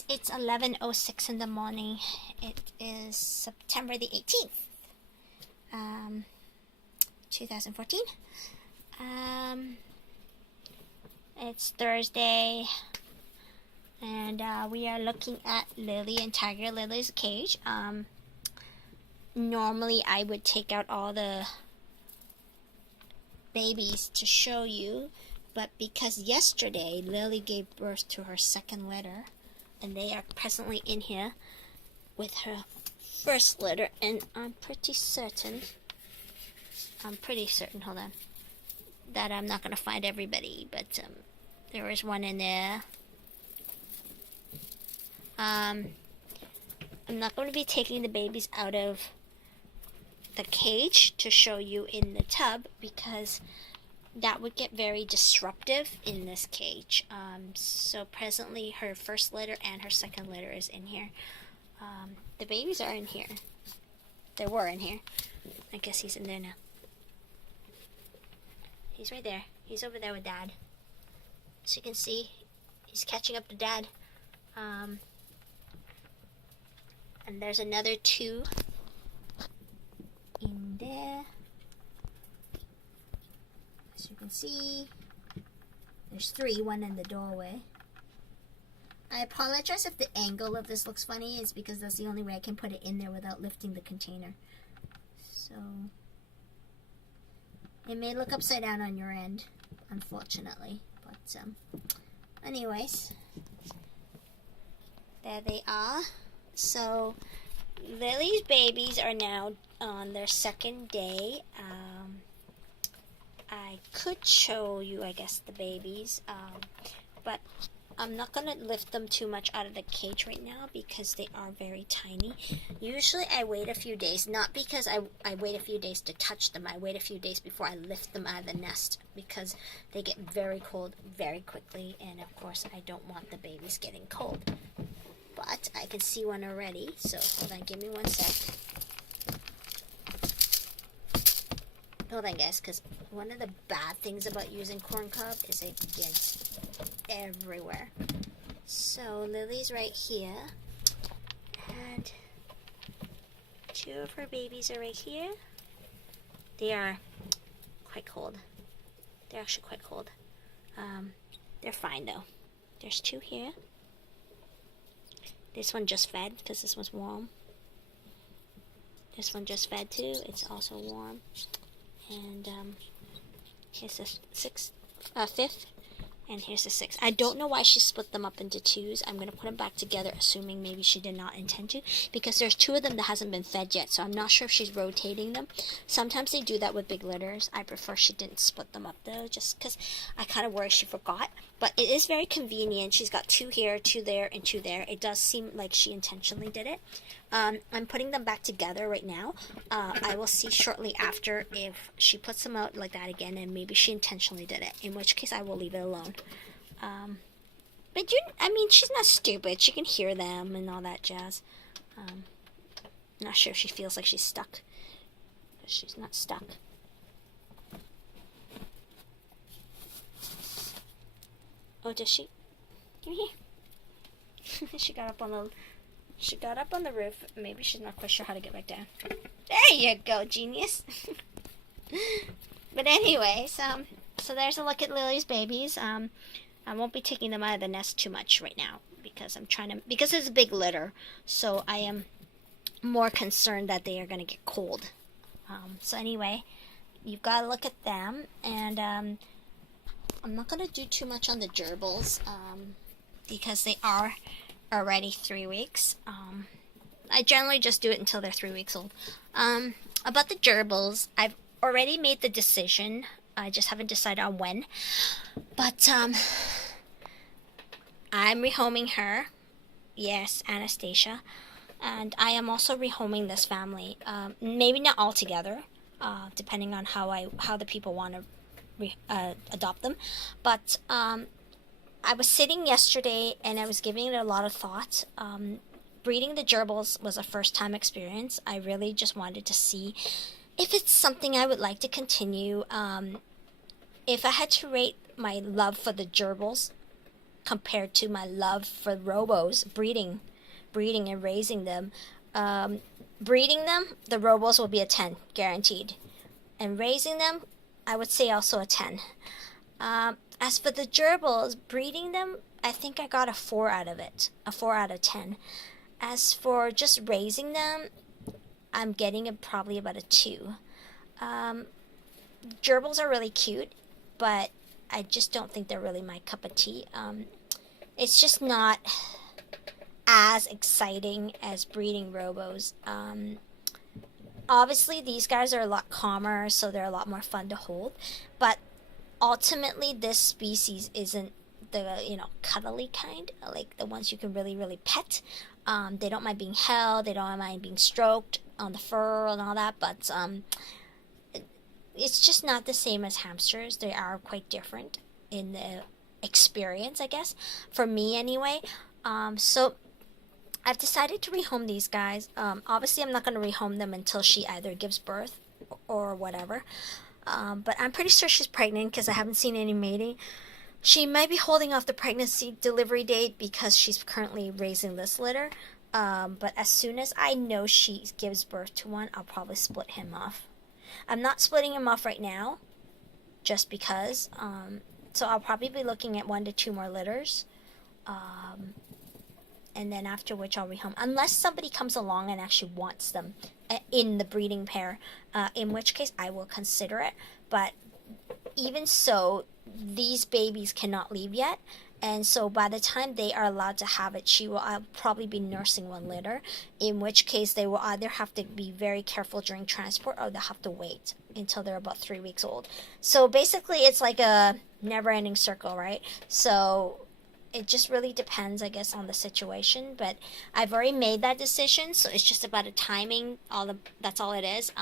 guys, it's 11:06 in the morning. It is September the 18th, 2014. It's Thursday, and we are looking at Lily and Tiger Lily's cage. Normally I would take out all the babies to show you, but because yesterday Lily gave birth to her second litter, and they are presently in here with her first litter, and I'm pretty certain, hold on, that I'm not going to find everybody, but there is one in there. I'm not going to be taking the babies out of the cage to show you in the tub, because that would get very disruptive in this cage. So presently her first litter and her second litter is in here. The babies are in here. They were in here. I guess he's in there now. He's right there. He's over there with Dad. So you can see he's catching up to Dad. And there's another two in there. As you can see, there's three, one in the doorway. I apologize if the angle of this looks funny. It's because that's the only way I can put it in there without lifting the container. So it may look upside down on your end, unfortunately. But anyways, there they are. So Lily's babies are now on their second day. I could show you, I guess, the babies, but I'm not going to lift them too much out of the cage right now because they are very tiny. Usually I wait a few days, not because I wait a few days to touch them. I wait a few days before I lift them out of the nest because they get very cold very quickly, and of course I don't want the babies getting cold. But I can see one already, so hold on, give me one sec. Hold on, guys, because one of the bad things about using corn cob is it gets everywhere. So Lily's right here, and two of her babies are right here. They are quite cold. They're actually quite cold. They're fine though. There's two here. This one just fed because this one's warm. This one just fed too. It's also warm. And here's the fifth, and here's the sixth. I don't know why she split them up into twos. I'm going to put them back together, assuming maybe she did not intend to, because there's two of them that hasn't been fed yet, so I'm not sure if she's rotating them. Sometimes they do that with big litters. I prefer she didn't split them up, though, just because I kind of worry she forgot. But it is very convenient. She's got two here, two there, and two there. It does seem like she intentionally did it. I'm putting them back together right now. I will see shortly after if she puts them out like that again, and maybe she intentionally did it, in which case I will leave it alone. But she's not stupid. She can hear them and all that jazz. Not sure if she feels like she's stuck, but she's not stuck. Oh, does she? Give me here. She got up on the roof. Maybe she's not quite sure how to get back down. There you go, genius. But anyways, so there's a look at Lily's babies. I won't be taking them out of the nest too much right now because because it's a big litter. So I am more concerned that they are going to get cold. So anyway, you've got to look at them, and I'm not going to do too much on the gerbils because they are already 3 weeks. I generally just do it until they're 3 weeks old. About the gerbils, I've already made the decision. I just haven't decided on when. But I'm rehoming her. Yes, Anastasia. And I am also rehoming this family. Maybe not all together, depending on how the people want to adopt them. But I was sitting yesterday and I was giving it a lot of thought. Breeding the gerbils was a first-time experience. I really just wanted to see if it's something I would like to continue. If I had to rate my love for the gerbils compared to my love for robos, breeding and raising them. Breeding them, the robos will be a 10, guaranteed. And raising them, I would say also a 10. As for the gerbils, breeding them, I think I got a 4 out of it. A 4 out of 10. As for just raising them, I'm getting probably about a 2. Gerbils are really cute, but I just don't think they're really my cup of tea. It's just not as exciting as breeding robos. Obviously, these guys are a lot calmer, so they're a lot more fun to hold. But ultimately, this species isn't the, cuddly kind, like the ones you can really, really pet. They don't mind being held. They don't mind being stroked on the fur and all that. But it's just not the same as hamsters. They are quite different in the experience, I guess, for me anyway. So I've decided to rehome these guys. Obviously, I'm not going to rehome them until she either gives birth or whatever. But I'm pretty sure she's pregnant because I haven't seen any mating. She might be holding off the pregnancy delivery date because she's currently raising this litter. But as soon as I know she gives birth to one, I'll probably split him off. I'm not splitting him off right now, just because. So I'll probably be looking at 1 to 2 more litters. And then after which I'll rehome. Unless somebody comes along and actually wants them in the breeding pair. In which case I will consider it. But even so, these babies cannot leave yet. And so by the time they are allowed to have it, I'll probably be nursing one litter, in which case they will either have to be very careful during transport or they'll have to wait until they're about 3 weeks old. So basically it's like a never-ending circle, right? So it just really depends, I guess, on the situation. But I've already made that decision, so it's just about a timing. That's all it is.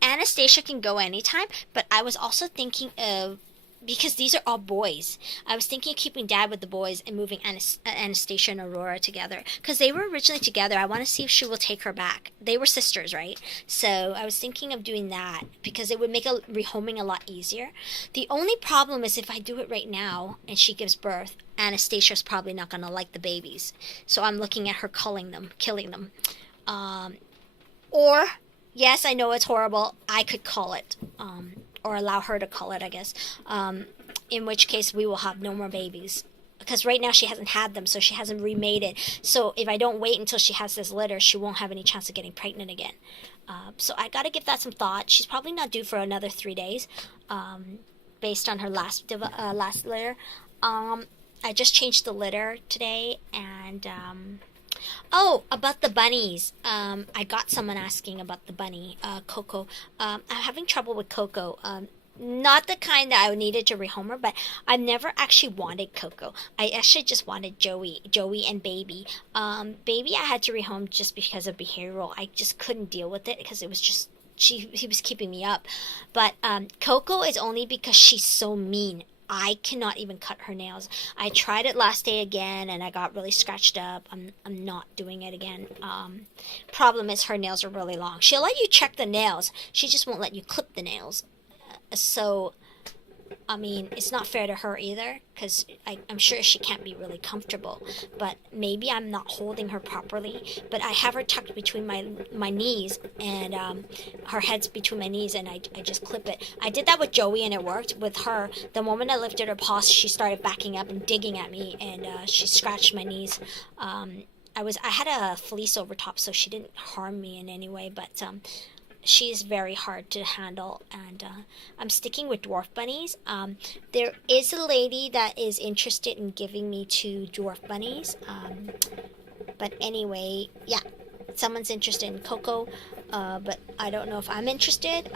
Anastasia can go anytime, but I was also thinking of, because these are all boys, I was thinking of keeping Dad with the boys and moving Anastasia and Aurora together. Because they were originally together. I want to see if she will take her back. They were sisters, right? So I was thinking of doing that because it would make rehoming a lot easier. The only problem is if I do it right now and she gives birth, Anastasia's probably not going to like the babies. So I'm looking at her killing them. Or, yes, I know it's horrible, I could cull it. Or allow her to cull it, I guess. In which case we will have no more babies. Because right now she hasn't had them, so she hasn't remade it. So if I don't wait until she has this litter, she won't have any chance of getting pregnant again. So I got to give that some thought. She's probably not due for another 3 days, based on her last litter. I just changed the litter today, and oh, about the bunnies. I got someone asking about the bunny, Coco. I'm having trouble with Coco. Not the kind that I needed to rehome her, but I've never actually wanted Coco. I actually just wanted Joey and Baby. Baby I had to rehome just because of behavioral. I just couldn't deal with it because it was just, he was keeping me up. But Coco is only because she's so mean. I cannot even cut her nails. I tried it last day again, and I got really scratched up. I'm not doing it again. Problem is her nails are really long. She'll let you check the nails. She just won't let you clip the nails. So, I mean, it's not fair to her either, because I'm sure she can't be really comfortable. But maybe I'm not holding her properly. But I have her tucked between my knees, and her head's between my knees, and I just clip it. I did that with Joey, and it worked. With her, the moment I lifted her paws, she started backing up and digging at me, and she scratched my knees. I had a fleece over top, so she didn't harm me in any way, but she is very hard to handle, and I'm sticking with dwarf bunnies. There is a lady that is interested in giving me 2 dwarf bunnies, but anyway, yeah, someone's interested in Coco, but I don't know if I'm interested.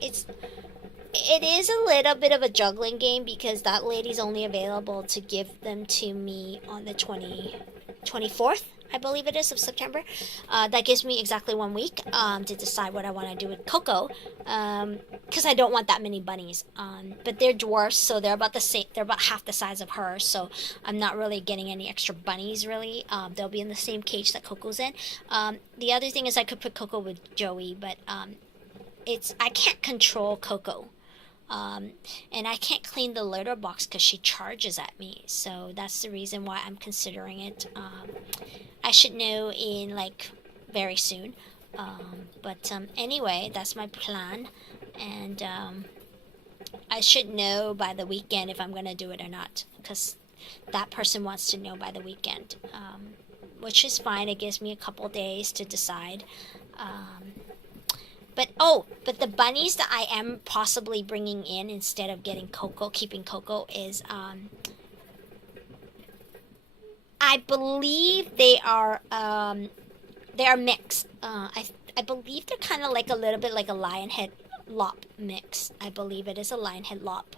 It is a little bit of a juggling game because that lady's only available to give them to me on the 24th. I believe it is, of September. That gives me exactly 1 week to decide what I want to do with Coco, because I don't want that many bunnies. But they're dwarfs, so they're about the same. They're about half the size of her, so I'm not really getting any extra bunnies. Really, they'll be in the same cage that Coco's in. The other thing is I could put Coco with Joey, but I can't control Coco. And I can't clean the litter box because she charges at me. So that's the reason why I'm considering it. I should know in like very soon. But anyway, that's my plan. And I should know by the weekend if I'm going to do it or not. Because that person wants to know by the weekend. Which is fine. It gives me a couple days to decide. But the bunnies that I am possibly bringing in instead of getting Coco, keeping Coco, is I believe they are mixed. I believe they're kind of like a little bit like a lion head lop mix. I believe it is a lion head lop.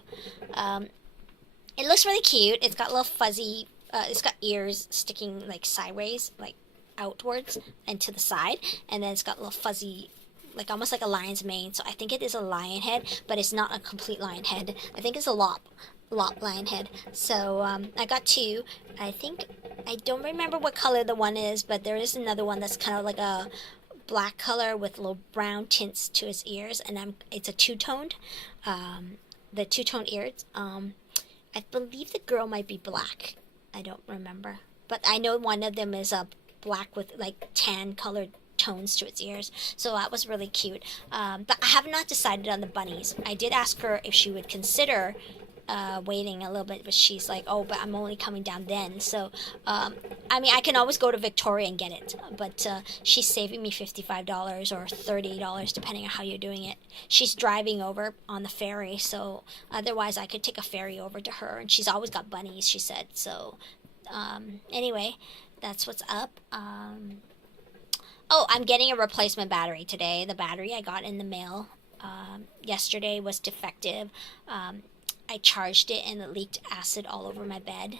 It looks really cute. It's got little fuzzy. It's got ears sticking like sideways, like outwards and to the side, and then it's got little fuzzy, like almost like a lion's mane. So I think it is a lion head, but it's not a complete lion head. I think it's a lop lion head. So I got two. I don't remember what color the one is, but there is another one that's kind of like a black color with little brown tints to its ears, and it's a two-toned. The two-toned ears. I believe the girl might be black. I don't remember, but I know one of them is a black with like tan colored tones to its ears, so that was really cute. But I have not decided on the bunnies. I did ask her if she would consider waiting a little bit, but she's like, oh, but I'm only coming down then. So I mean, I can always go to Victoria and get it, but she's saving me $55 or $30 depending on how you're doing it. She's driving over on the ferry, so otherwise I could take a ferry over to her, and she's always got bunnies, she said. So anyway, that's what's up. Oh, I'm getting a replacement battery today. The battery I got in the mail yesterday was defective. I charged it and it leaked acid all over my bed.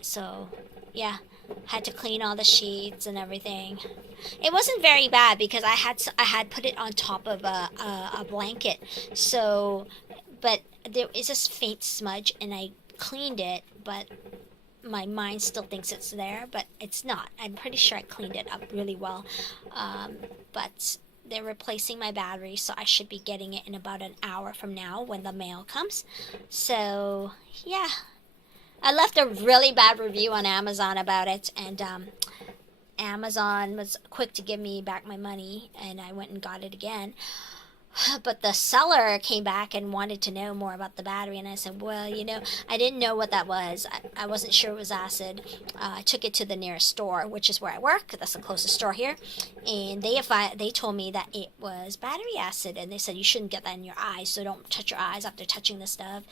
So, yeah, had to clean all the sheets and everything. It wasn't very bad because I had put it on top of a blanket. So, but there is a faint smudge, and I cleaned it, but my mind still thinks it's there, but it's not. I'm pretty sure I cleaned it up really well. But they're replacing my battery, so I should be getting it in about an hour from now when the mail comes. So, yeah. I left a really bad review on Amazon about it, and Amazon was quick to give me back my money, and I went and got it again. But the seller came back and wanted to know more about the battery, and I said, well, I didn't know what that was. I wasn't sure it was acid. I took it to the nearest store, which is where I work. That's the closest store here. And they told me that it was battery acid, and they said you shouldn't get that in your eyes, so don't touch your eyes after touching the stuff.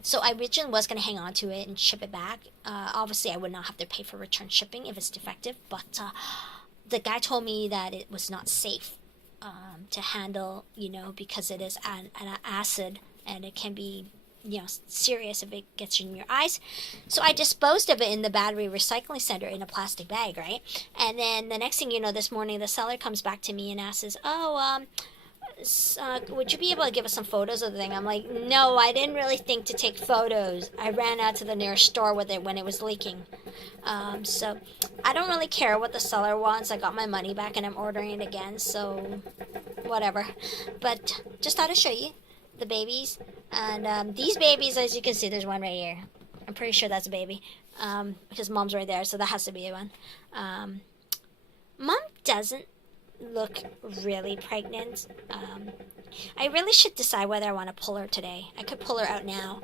So I originally was going to hang on to it and ship it back. Obviously, I would not have to pay for return shipping if it's defective, but the guy told me that it was not safe to handle, because it is an acid, and it can be, serious if it gets in your eyes. So I disposed of it in the battery recycling center in a plastic bag, right? And then the next thing you know, this morning, the seller comes back to me and asks, would you be able to give us some photos of the thing? I'm like, no, I didn't really think to take photos. I ran out to the nearest store with it when it was leaking. So I don't really care what the seller wants. I got my money back and I'm ordering it again, so whatever. But just thought I'd show you the babies. And these babies, as you can see, there's one right here. I'm pretty sure that's a baby, because mom's right there, so that has to be one. Mom doesn't look really pregnant. I really should decide whether I want to pull her today. I could pull her out now,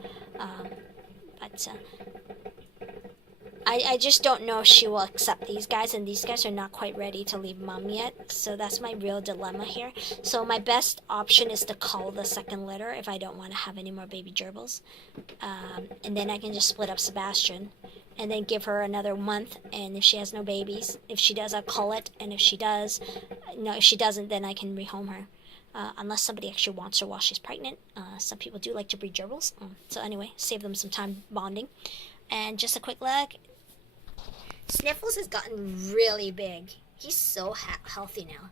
but I just don't know if she will accept these guys, and these guys are not quite ready to leave mom yet, so that's my real dilemma here. So my best option is to cull the second litter if I don't want to have any more baby gerbils, and then I can just split up Sebastian and then give her another month, and if she has no babies, if she does, I'll cull it, and if she does, no, if she doesn't, then I can rehome her. Unless somebody actually wants her while she's pregnant. Some people do like to breed gerbils. So anyway, save them some time bonding. And just a quick look. Sniffles has gotten really big. He's so healthy now.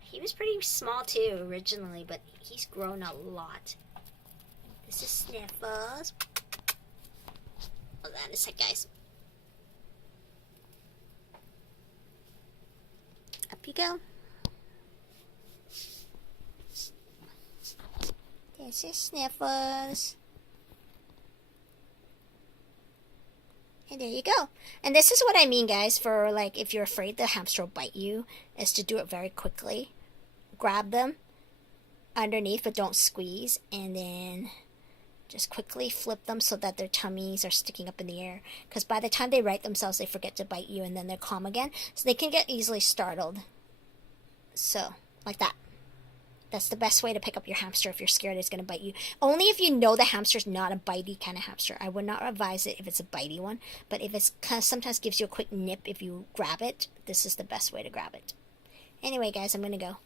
He was pretty small too originally, but he's grown a lot. This is Sniffles. Hold on a sec, guys. Up you go. This is Sniffles. And there you go. And this is what I mean, guys, for like if you're afraid the hamster will bite you, is to do it very quickly. Grab them underneath, but don't squeeze, and then just quickly flip them so that their tummies are sticking up in the air. Because by the time they right themselves, they forget to bite you, and then they're calm again. So they can get easily startled. So, like that. That's the best way to pick up your hamster if you're scared it's going to bite you. Only if you know the hamster's not a bitey kind of hamster. I would not advise it if it's a bitey one. But if it's sometimes gives you a quick nip if you grab it, this is the best way to grab it. Anyway, guys, I'm going to go.